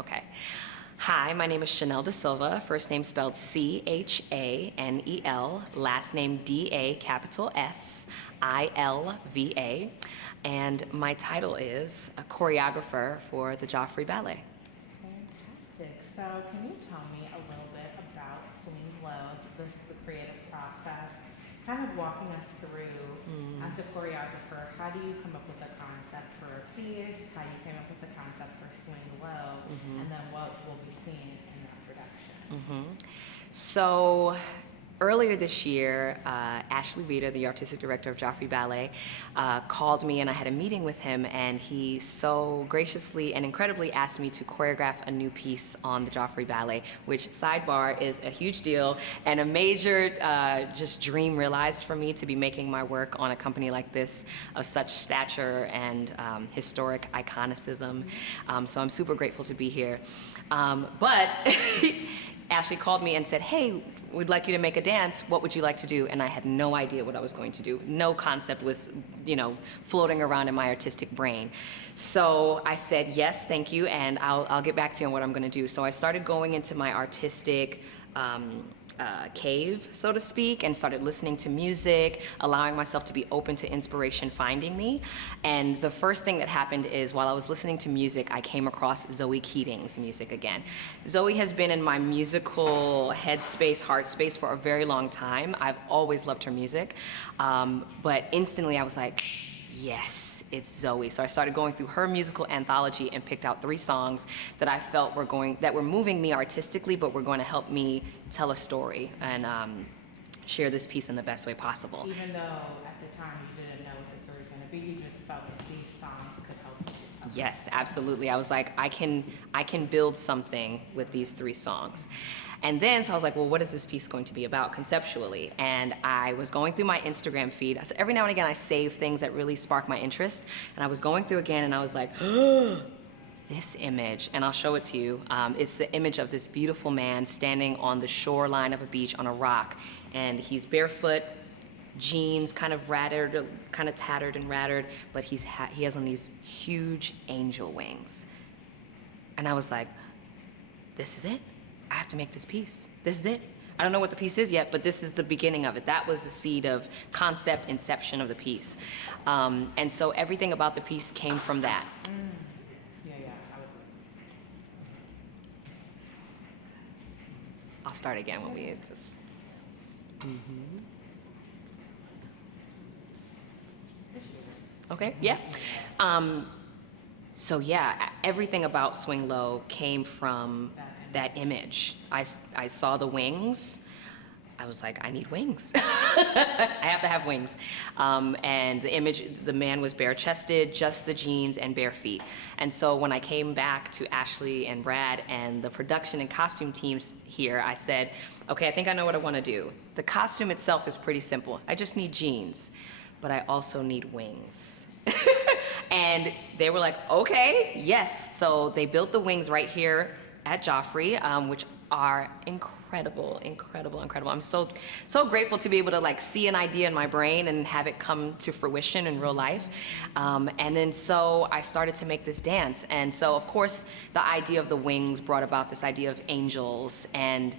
Okay. Hi, my name is Chanel DaSilva, first name spelled Chanel, last name D-A, capital S-I-L-V-A, and my title is a choreographer for the Joffrey Ballet. Fantastic. So can you tell me a little bit about Swing Low, the creative process, kind of walking us through as a choreographer, how do you come up with a concept for a piece, how you came up with the concept for Swing Low, and then what we'll be seeing in that production? So earlier this year, Ashley Reeder, the artistic director of Joffrey Ballet, called me and I had a meeting with him, and he so graciously and incredibly asked me to choreograph a new piece on the Joffrey Ballet, which, sidebar, is a huge deal and a major just dream realized for me to be making my work on a company like this of such stature and historic iconicism. So I'm super grateful to be here. But Ashley called me and said, hey, we'd like you to make a dance. What would you like to do? And I had no idea what I was going to do. No concept was, floating around in my artistic brain. So I said, yes, thank you, and I'll get back to you on what I'm going to do. So I started going into my artistic cave, so to speak, and started listening to music, allowing myself to be open to inspiration finding me. And the first thing that happened is, while I was listening to music, I came across Zoe Keating's music again. Zoe has been in my musical headspace, heart space for a very long time. I've always loved her music, but instantly I was like, yes, it's Zoe. So I started going through her musical anthology and picked out 3 songs that I felt were moving me artistically, but were going to help me tell a story and share this piece in the best way possible. Even though at the time you didn't know what the story was going to be, you just felt like these songs could help you. Yes, absolutely. I was like, I can build something with these 3 songs. And then, so I was like, well, what is this piece going to be about conceptually? And I was going through my Instagram feed. So every now and again, I save things that really spark my interest. And I was going through again, and I was like, this image, and I'll show it to you. It's the image of this beautiful man standing on the shoreline of a beach on a rock. And he's barefoot, jeans kind of ratted, kind of tattered and rattered, but he has on these huge angel wings. And I was like, this is it. I have to make this piece. This is it. I don't know what the piece is yet, but this is the beginning of it. That was the seed of concept inception of the piece. And so everything about the piece came from that. Yeah, I would. I'll start again when we just... Okay, yeah. So yeah, everything about Swing Low came from that image. I saw the wings. I was like, I need wings. I have to have wings. And the image, the man was bare-chested, just the jeans and bare feet. And so when I came back to Ashley and Brad and the production and costume teams here, I said, okay, I think I know what I want to do. The costume itself is pretty simple. I just need jeans, but I also need wings. And they were like, okay, yes. So they built the wings right here at Joffrey, which are incredible. I'm so grateful to be able to see an idea in my brain and have it come to fruition in real life. And then so I started to make this dance. And so of course the idea of the wings brought about this idea of angels and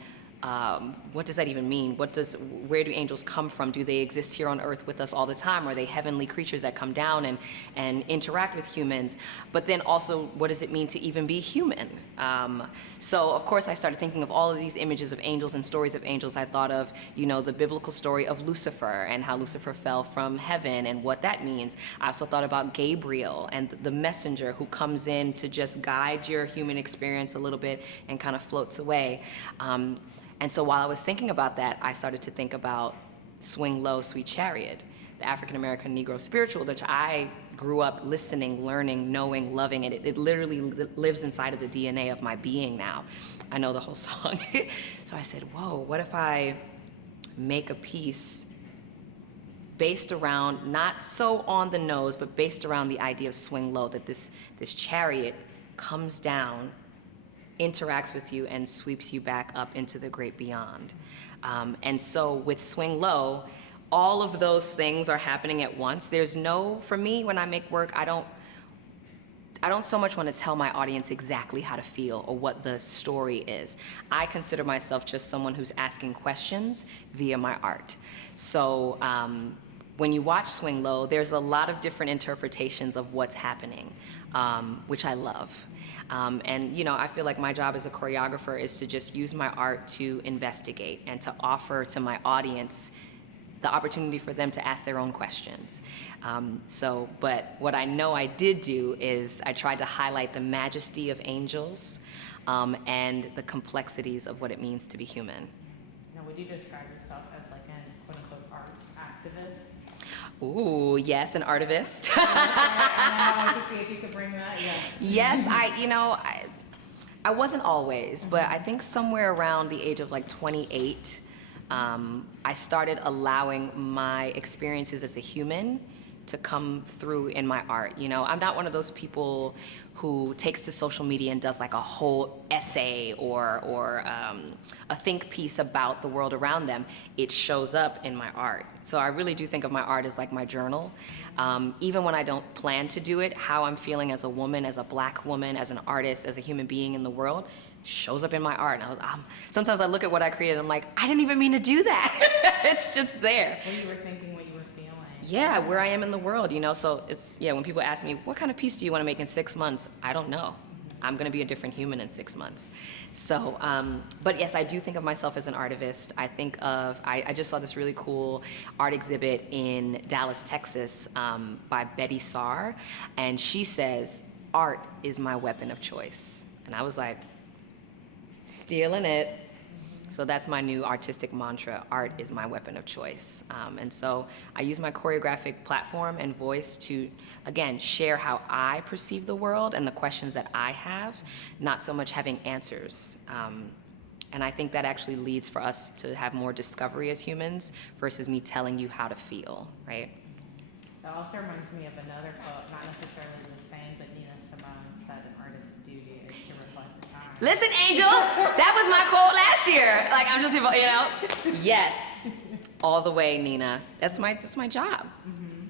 what does that even mean? Where do angels come from? Do they exist here on earth with us all the time? Are they heavenly creatures that come down and interact with humans? But then also, what does it mean to even be human? So of course I started thinking of all of these images of angels and stories of angels. I thought of, the biblical story of Lucifer and how Lucifer fell from heaven and what that means. I also thought about Gabriel and the messenger who comes in to just guide your human experience a little bit and kind of floats away. And so while I was thinking about that, I started to think about Swing Low, Sweet Chariot, the African-American Negro spiritual, which I grew up listening, learning, knowing, loving, and it literally lives inside of the DNA of my being now. I know the whole song. So I said, whoa, what if I make a piece based around, not so on the nose, but based around the idea of Swing Low, that this chariot comes down, interacts with you, and sweeps you back up into the great beyond. And so with Swing Low, all of those things are happening at once. For me, when I make work, I don't so much want to tell my audience exactly how to feel or what the story is. I consider myself just someone who's asking questions via my art. So when you watch Swing Low, there's a lot of different interpretations of what's happening, which I love. And you know, I feel like my job as a choreographer is to just use my art to investigate and to offer to my audience the opportunity for them to ask their own questions. But what I know I did do is I tried to highlight the majesty of angels and the complexities of what it means to be human. Now, would you describe yourself as like an quote-unquote art activist? Ooh, yes, an artivist. I wanted to see if you could bring that. Yes. Yes, I wasn't always, but I think somewhere around the age of like 28, I started allowing my experiences as a human to come through in my art. You know, I'm not one of those people who takes to social media and does like a whole essay or a think piece about the world around them. It shows up in my art. So I really do think of my art as like my journal. Even when I don't plan to do it, how I'm feeling as a woman, as a Black woman, as an artist, as a human being in the world, shows up in my art. And sometimes I look at what I created, I'm like, I didn't even mean to do that. It's just there. What you were thinking, what you were feeling. Yeah, where I am in the world, you know. So it's, yeah, when people ask me, what kind of piece do you want to make in 6 months? I don't know. I'm going to be a different human in 6 months. So, but yes, I do think of myself as an artivist. I think of, I just saw this really cool art exhibit in Dallas, Texas, by Betty Saar. And she says, art is my weapon of choice. And I was like, stealing it. So that's my new artistic mantra. Art is my weapon of choice. And so I use my choreographic platform and voice to, again, share how I perceive the world and the questions that I have, not so much having answers. And I think that actually leads for us to have more discovery as humans versus me telling you how to feel, right? That also reminds me of another quote, not necessarily the same, but Nina Simone said an artist's duty is to reflect the time. Listen, Angel, that was my quote last year. Like, I'm just, you know, yes, all the way, Nina. That's my job,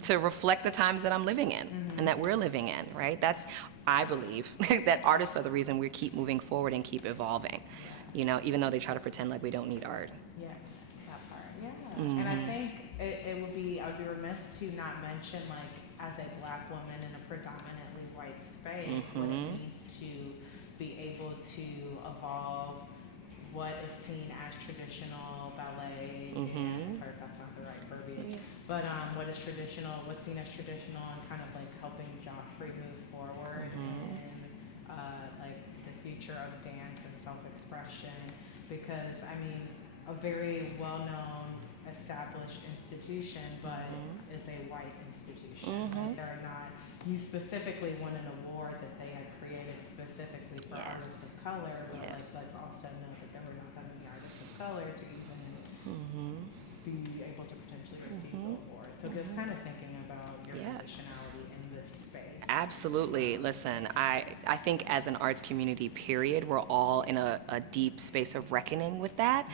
to reflect the times that I'm living in and that we're living in, right? That's, I believe, that artists are the reason we keep moving forward and keep evolving, you know, even though they try to pretend like we don't need art. Yeah, that part, yeah. And I think I would be remiss to not mention, like, as a Black woman in a predominantly white space, what it means to be able to evolve what is seen as traditional ballet dance. I'm sorry if that's not the right verbiage. But what is traditional, what's seen as traditional, and kind of like helping Joffrey move forward in like the future of dance and self-expression. Because I mean, a very well-known, established institution, but is a white institution. Like they're not. You specifically won an award that they had created specifically for artists of color, but like, let's also note that there were not that many artists of color to even be able to potentially receive the award. So just kind of thinking about your positionality in this space. Absolutely. Listen, I think as an arts community, period, we're all in a deep space of reckoning with that.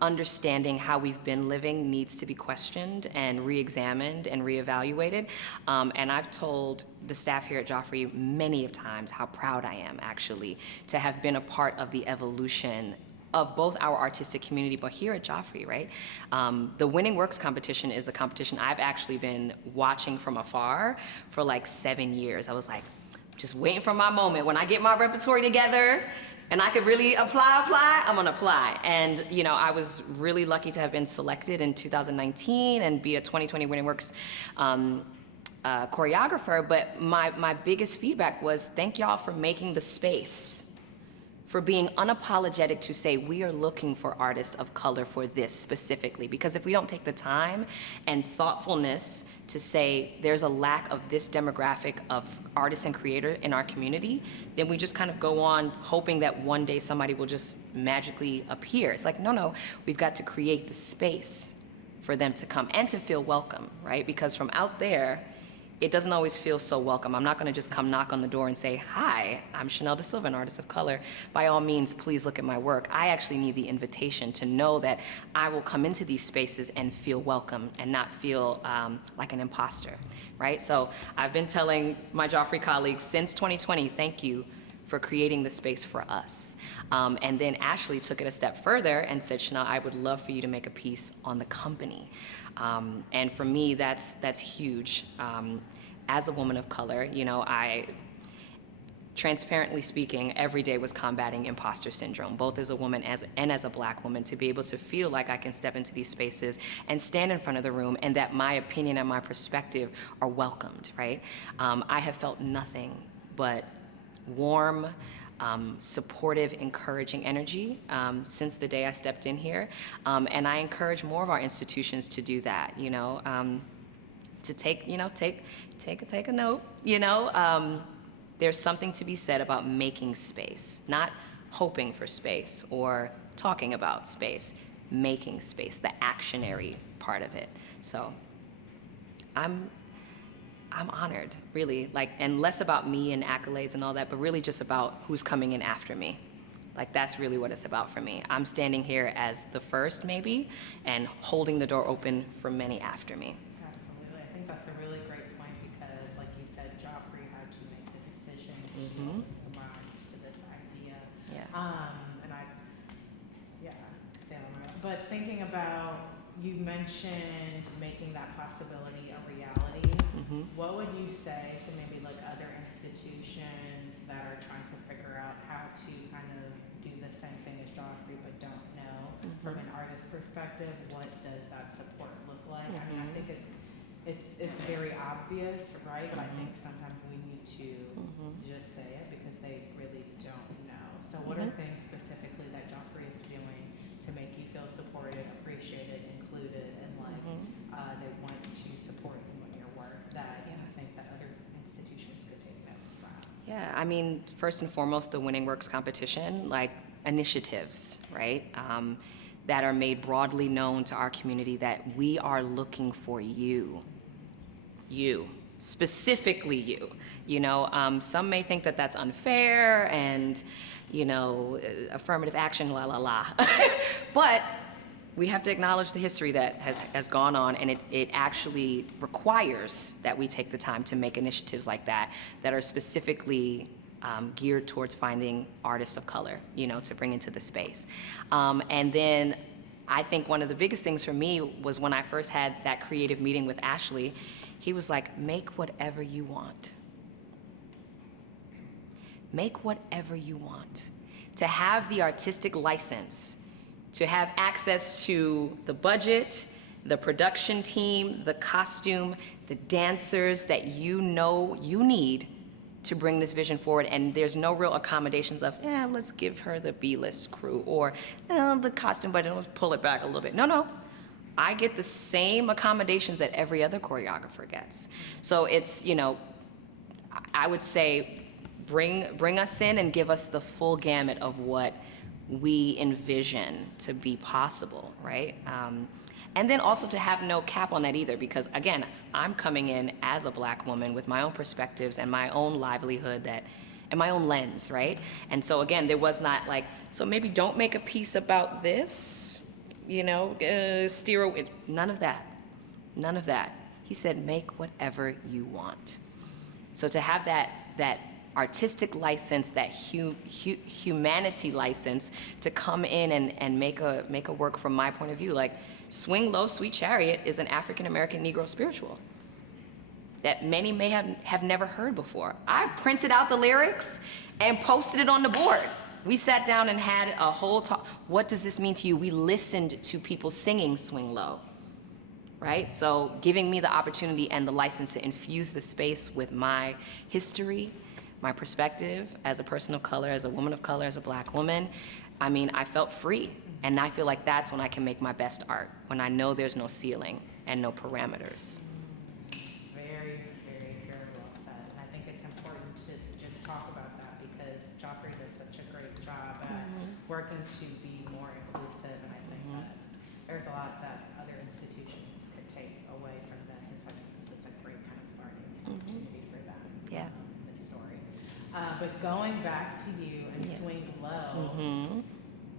Understanding how we've been living needs to be questioned and re-examined and re-evaluated. And I've told the staff here at Joffrey many of times how proud I am, actually, to have been a part of the evolution of both our artistic community, but here at Joffrey, right? The Winning Works competition is a competition I've actually been watching from afar for like 7 years. I was like, just waiting for my moment. When I get my repertoire together and I could really apply, I'm gonna apply. And you know, I was really lucky to have been selected in 2019 and be a 2020 Winning Works choreographer, but my biggest feedback was, thank y'all for making the space, for being unapologetic to say we are looking for artists of color for this specifically. Because if we don't take the time and thoughtfulness to say there's a lack of this demographic of artists and creators in our community, then we just kind of go on hoping that one day somebody will just magically appear. It's like, no, we've got to create the space for them to come and to feel welcome, right? Because from out there, it doesn't always feel so welcome. I'm not going to just come knock on the door and say, hi, I'm Chanel DaSilva, an artist of color. By all means, please look at my work. I actually need the invitation to know that I will come into these spaces and feel welcome and not feel like an imposter, right? So I've been telling my Joffrey colleagues since 2020, thank you for creating the space for us. And then Ashley took it a step further and said, Chanel, I would love for you to make a piece on the company. And for me, that's huge. As a woman of color, you know, transparently speaking, every day was combating imposter syndrome, both as a woman and as a Black woman, to be able to feel like I can step into these spaces and stand in front of the room and that my opinion and my perspective are welcomed, right? I have felt nothing but warm, supportive, encouraging energy since the day I stepped in here. And I encourage more of our institutions to do that, you know, to take a note, you know. There's something to be said about making space, not hoping for space or talking about space, making space, the actionary part of it. So I'm honored, really, like, and less about me and accolades and all that, but really just about who's coming in after me. Like, that's really what it's about for me. I'm standing here as the first, maybe, and holding the door open for many after me. Absolutely. I think that's a really great point because, like you said, Joffrey had to make the decision to open the minds to this idea. Yeah. But thinking about, you mentioned making that possibility a reality. What would you say to maybe like other institutions that are trying to figure out how to kind of do the same thing as Joffrey but don't know from an artist perspective, what does that support look like? I mean, I think it's very obvious, right? But I think sometimes we need to just say it because they really don't know. So what are things specifically that Joffrey is doing to make you feel supported, appreciated, included, and like they want to support you in your work that you think that other institutions could take notes from? Yeah, I mean, first and foremost, the Winning Works competition, like initiatives, right? That are made broadly known to our community that we are looking for you, specifically you. You know, some may think that that's unfair and, you know, affirmative action, la la la. But we have to acknowledge the history that has gone on, and it actually requires that we take the time to make initiatives like that are specifically geared towards finding artists of color, you know, to bring into the space. And then I think one of the biggest things for me was when I first had that creative meeting with Ashley. He was like, make whatever you want. Make whatever you want. To have the artistic license, to have access to the budget, the production team, the costume, the dancers that you know you need to bring this vision forward, and there's no real accommodations of, let's give her the B-list crew, or the costume budget, let's pull it back a little bit. No, I get the same accommodations that every other choreographer gets. So it's, you know, I would say bring us in and give us the full gamut of what we envision to be possible, right? And then also to have no cap on that either, because again, I'm coming in as a Black woman with my own perspectives and my own livelihood and my own lens, right? And so again, there was not like, so maybe don't make a piece about this, you know, none of that. He said, make whatever you want. So to have that artistic license, that humanity license to come in and make a work from my point of view, like Swing Low, Sweet Chariot is an African-American Negro spiritual that many may have never heard before. I printed out the lyrics and posted it on the board. We sat down and had a whole talk. What does this mean to you? We listened to people singing Swing Low, right? So giving me the opportunity and the license to infuse the space with my history, my perspective as a person of color, as a woman of color, as a Black woman, I mean, I felt free. And I feel like that's when I can make my best art, when I know there's no ceiling and no parameters. Very, very, very well said. And I think it's important to just talk about that because Joffrey does such a great job at working to be more inclusive. And I think that there's a lot that other institutions could take away from this. And so I think this is a great kind of starting But going back to you and Yeah. Swing Low, Mm-hmm.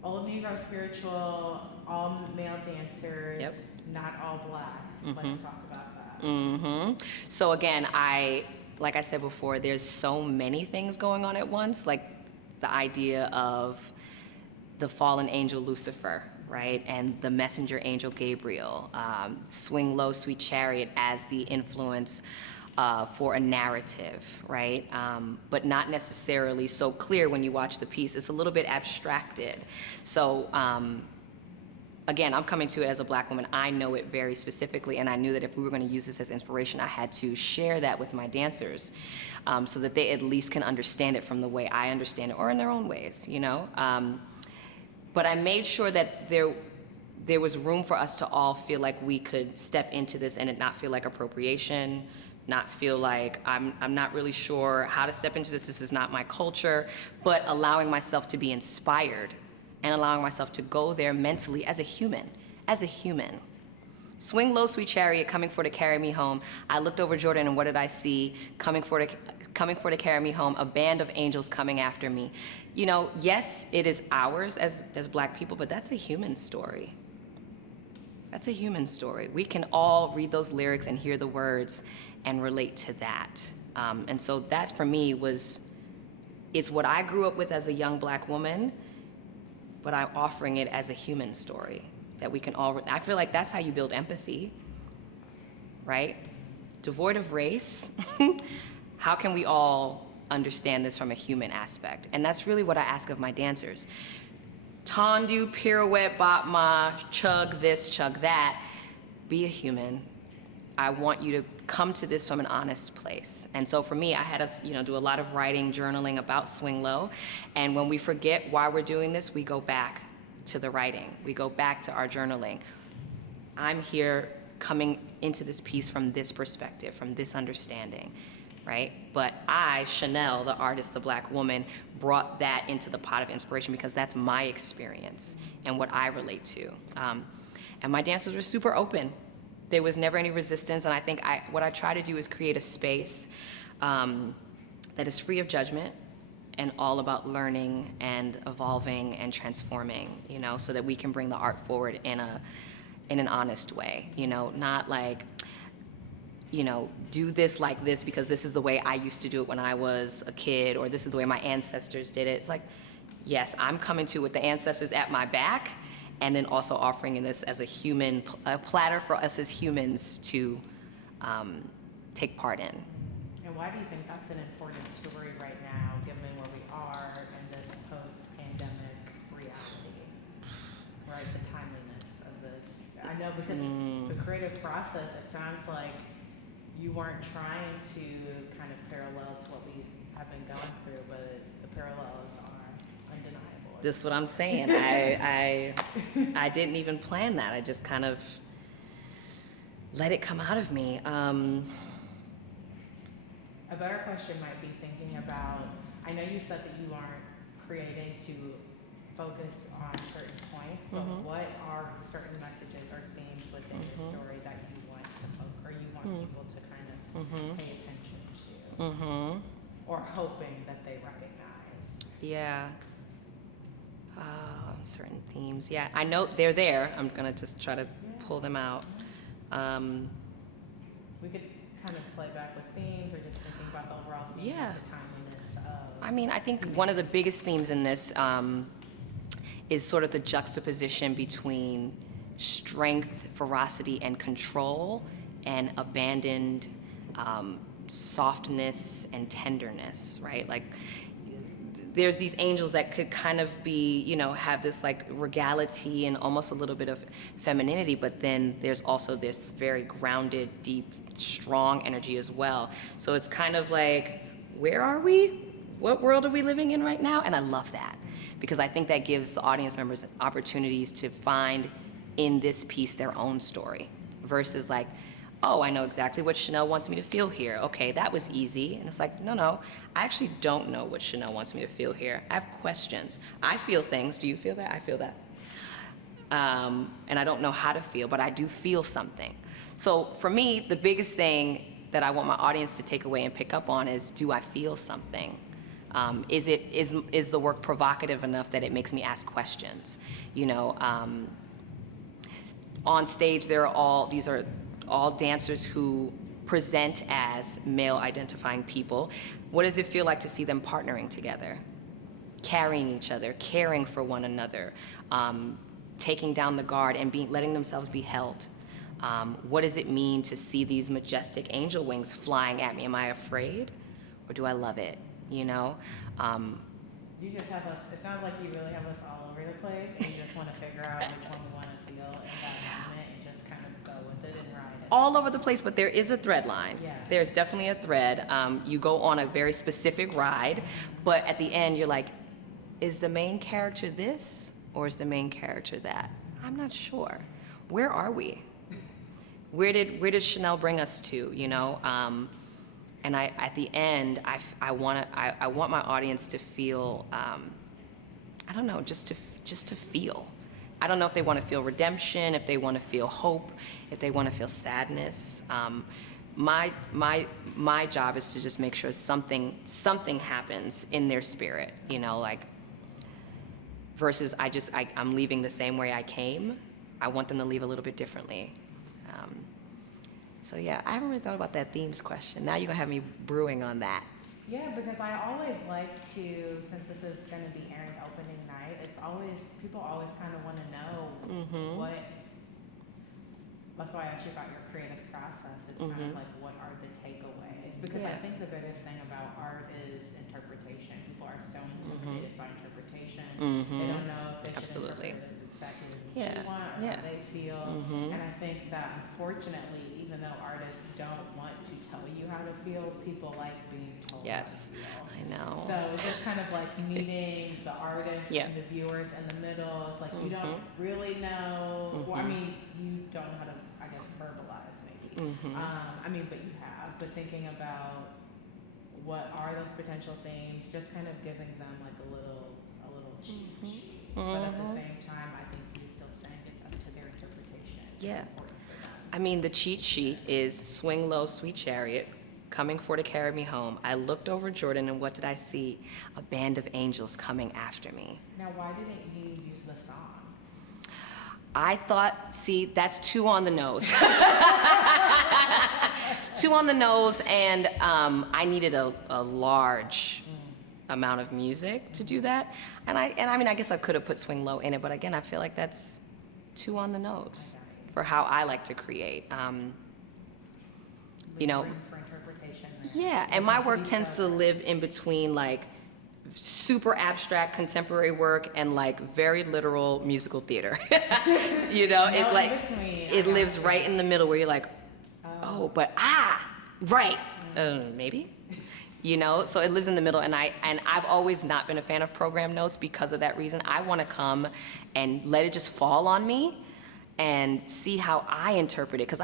Old Negro spiritual, all male dancers, Yep. not all black. Mhm. Let's talk about that. Mm-hmm. So again, like I said before, there's so many things going on at once, like the idea of the fallen angel Lucifer, right? And the messenger angel Gabriel, Swing Low, Sweet Chariot as the influence for a narrative, right? But not necessarily so clear when you watch the piece. It's a little bit abstracted. So again, I'm coming to it as a black woman. I know it very specifically, and I knew that if we were going to use this as inspiration, I had to share that with my dancers so that they at least can understand it from the way I understand it, or in their own ways, you know? But I made sure that there was room for us to all feel like we could step into this and it not feel like appropriation, not feel like I'm not really sure how to step into this is not my culture, but allowing myself to be inspired and allowing myself to go there mentally as a human, Swing Low, Sweet Chariot, coming for to carry me home. I looked over Jordan and what did I see? Coming for to carry me home, a band of angels coming after me. You know, yes, it is ours as black people, but that's a human story. That's a human story. We can all read those lyrics and hear the words and relate to that. And so that for me is what I grew up with as a young black woman, but I'm offering it as a human story that we can all, I feel like that's how you build empathy, right? Devoid of race, how can we all understand this from a human aspect? And that's really what I ask of my dancers. Tendu, pirouette, bop ma, chug this, chug that. Be a human. I want you to come to this from an honest place. And so for me, I had us, do a lot of writing, journaling about Swing Low. And when we forget why we're doing this, we go back to the writing. We go back to our journaling. I'm here coming into this piece from this perspective, from this understanding, right? But I, Chanel, the artist, the black woman, brought that into the pot of inspiration because that's my experience and what I relate to. And my dancers were super open. There was never any resistance, and I think what I try to do is create a space that is free of judgment and all about learning and evolving and transforming, so that we can bring the art forward in an honest way, not like, do this like this because this is the way I used to do it when I was a kid, or this is the way my ancestors did it. It's like, yes, I'm coming to with the ancestors at my back, and then also offering this as a platter for us as humans to take part in. And why do you think that's an important story right now, given where we are in this post-pandemic reality, right? The timeliness of this. I know because the creative process, it sounds like you weren't trying to kind of parallel to what we have been going through, but the parallels are undeniable. This is what I'm saying. I didn't even plan that. I just kind of let it come out of me. A better question might be thinking about, I know you said that you aren't creating to focus on certain points, but what are certain messages or themes within your story that you want to focus, or you want people to kind of pay attention to, or hoping that they recognize? Yeah. Certain themes. Yeah, I know they're there. I'm gonna just try to pull them out. We could kind of play back with themes, or just thinking about the overall theme, Yeah. the timeliness of. I mean, I think one of the biggest themes in this is sort of the juxtaposition between strength, ferocity, and control, and abandoned softness and tenderness, right? Like, there's these angels that could kind of be, have this like regality and almost a little bit of femininity, but then there's also this very grounded, deep, strong energy as well. So it's kind of like, where are we? What world are we living in right now? And I love that, because I think that gives the audience members opportunities to find in this piece their own story, versus like, oh, I know exactly what Chanel wants me to feel here. Okay, that was easy. And it's like, no, I actually don't know what Chanel wants me to feel here. I have questions. I feel things. Do you feel that? I feel that. And I don't know how to feel, but I do feel something. So for me, the biggest thing that I want my audience to take away and pick up on is, do I feel something? Is the work provocative enough that it makes me ask questions? You know, on stage these are all dancers who present as male identifying people. What does it feel like to see them partnering together, carrying each other, caring for one another, taking down the guard and letting themselves be held? What does it mean to see these majestic angel wings flying at me? Am I afraid, or do I love it? You know? You just have us, it sounds like you really have us all over the place, and you just want to figure out which one we want to feel in that moment and just kind of go with it and ride it. All over the place, but there is a thread line. Yeah. There's definitely a thread. You go on a very specific ride, but at the end you're like, is the main character this, or is the main character that? I'm not sure. Where are we? Where did Chanel bring us to, you know? And at the end, I want my audience to feel, I don't know, just to feel. I don't know if they want to feel redemption, if they want to feel hope, if they want to feel sadness. My job is to just make sure something happens in their spirit, you know, like, versus I'm leaving the same way I came. I want them to leave a little bit differently. So yeah, I haven't really thought about that themes question. Now you're gonna have me brewing on that. Yeah, because I always like to, since this is going to be airing opening night, people always kind of want to know what, that's why I asked you about your creative process. It's kind of like, what are the takeaways? Because I think the biggest thing about art is interpretation. People are so intimidated by interpretation. They don't know if they should interpret it as exactly what you want or how they feel. And I think that unfortunately, even though artists don't want to tell you how to feel, people like being told how to feel. I know. So it's just kind of like meeting the artists and the viewers in the middle. It's like you don't really know. Well, I mean, you don't know how to, I guess, verbalize maybe. I mean, but you have. But thinking about what are those potential themes, just kind of giving them like a little cheat sheet. But at the same time, I think he's still saying it's up to their interpretation. Yeah. I mean, the cheat sheet is swing low, sweet chariot, coming for to carry me home. I looked over Jordan, and what did I see? A band of angels coming after me. Now, why didn't you use the song? I thought, see, that's too on the nose. Too on the nose, and I needed a large amount of music to do that. And I mean, I guess I could have put swing low in it, but again, I feel like that's too on the nose for how I like to create. You know, Room for interpretation there. yeah, and my work tends to live in between like super abstract contemporary work and like very literal musical theater. You know, No, it like in between, it lives right in the middle where you're like, oh, but right, maybe. You know, so it lives in the middle, and I've always not been a fan of program notes because of that reason. I want to come and let it just fall on me and see how I interpret it, because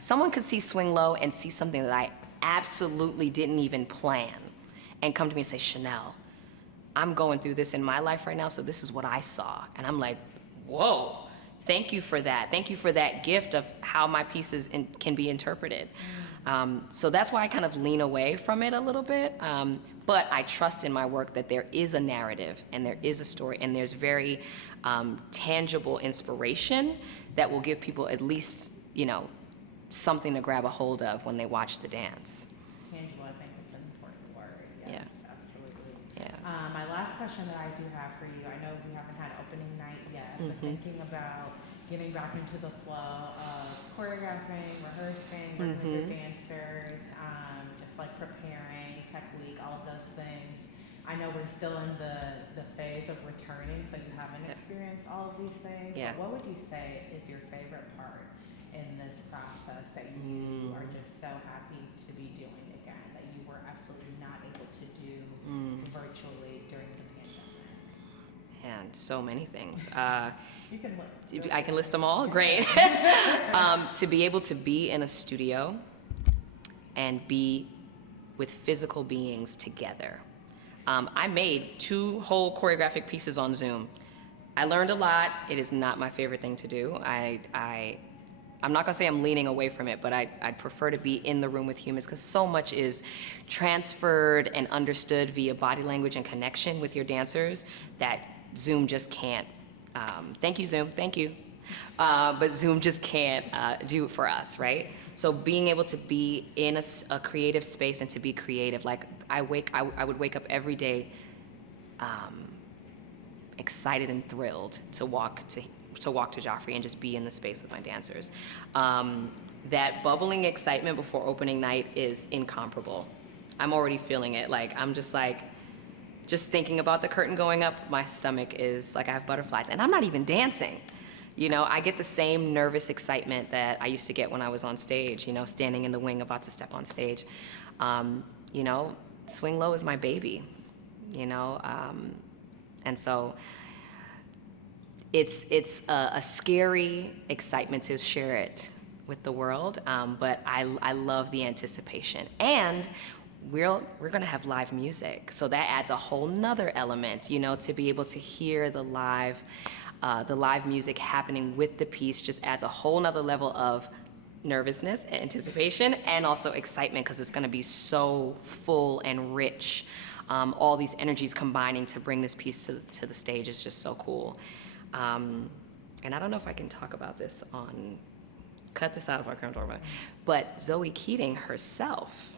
someone could see swing low and see something that I absolutely didn't even plan and come to me and say, Chanel, I'm going through this in my life right now, so this is what I saw. And I'm like, whoa, thank you for that. Thank you for that gift of how my pieces can be interpreted. So that's why I kind of lean away from it a little bit. But I trust in my work that there is a narrative and there is a story and there's very tangible inspiration that will give people at least, you know, something to grab a hold of when they watch the dance. Tangible, I think, is an important word. Yes, absolutely. Yeah. My last question that I do have for you, I know we haven't had opening night yet, but thinking about getting back into the flow of choreographing, rehearsing, working with your dancers, just like preparing, tech week, all of those things. I know we're still in the phase of returning, so you haven't experienced all of these things. Yeah. But what would you say is your favorite part in this process that you are just so happy to be doing again, that you were absolutely not able to do virtually during the pandemic? And so many things. You can I can list them all? Great. To be able to be in a studio and be with physical beings together. I made 2 whole choreographic pieces on Zoom. I learned a lot. It is not my favorite thing to do. I I'm not gonna say I'm leaning away from it, but I'd prefer to be in the room with humans because so much is transferred and understood via body language and connection with your dancers that Zoom just can't. Thank you, Zoom, thank you. But Zoom just can't do for us, right? So being able to be in a creative space and to be creative, like I would wake up every day excited and thrilled to walk to Joffrey and just be in the space with my dancers. That bubbling excitement before opening night is incomparable. I'm already feeling it. Like I'm just thinking about the curtain going up, my stomach is like I have butterflies, and I'm not even dancing. You know, I get the same nervous excitement that I used to get when I was on stage, you know, standing in the wing about to step on stage. You know, Swing Low is my baby, you know, and so it's a scary excitement to share it with the world, but I love the anticipation. And we're gonna have live music, so that adds a whole nother element, you know, to be able to hear the live music happening with the piece just adds a whole nother level of nervousness, anticipation, and also excitement because it's going to be so full and rich. All these energies combining to bring this piece to the stage is just so cool. And I don't know if I can talk about this cut this out of our current program, but Zoe Keating herself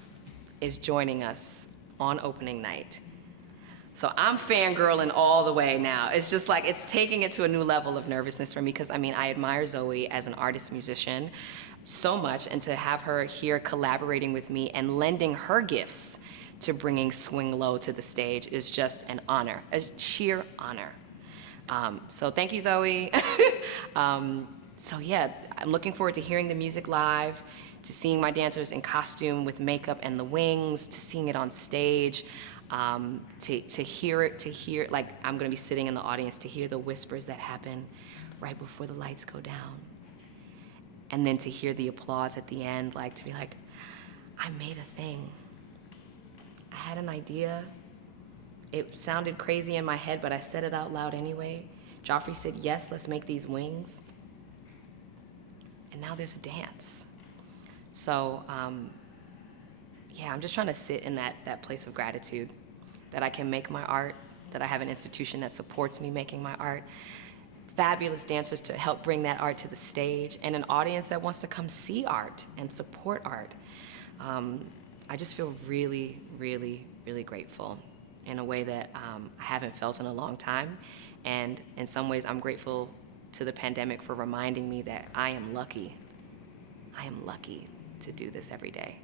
is joining us on opening night. So I'm fangirling all the way now. It's just like, it's taking it to a new level of nervousness for me because, I mean, I admire Zoe as an artist musician so much, and to have her here collaborating with me and lending her gifts to bringing Swing Low to the stage is just an honor, a sheer honor. So thank you, Zoe. So yeah, I'm looking forward to hearing the music live, to seeing my dancers in costume with makeup and the wings, to seeing it on stage. To hear, like, I'm gonna be sitting in the audience to hear the whispers that happen right before the lights go down. And then to hear the applause at the end, like, to be like, I made a thing. I had an idea. It sounded crazy in my head, but I said it out loud anyway. Joffrey said, yes, let's make these wings. And now there's a dance. So, yeah, I'm just trying to sit in that place of gratitude, that I can make my art, that I have an institution that supports me making my art, fabulous dancers to help bring that art to the stage, and an audience that wants to come see art and support art. I just feel really, really, really grateful in a way that I haven't felt in a long time. And in some ways, I'm grateful to the pandemic for reminding me that I am lucky. I am lucky to do this every day.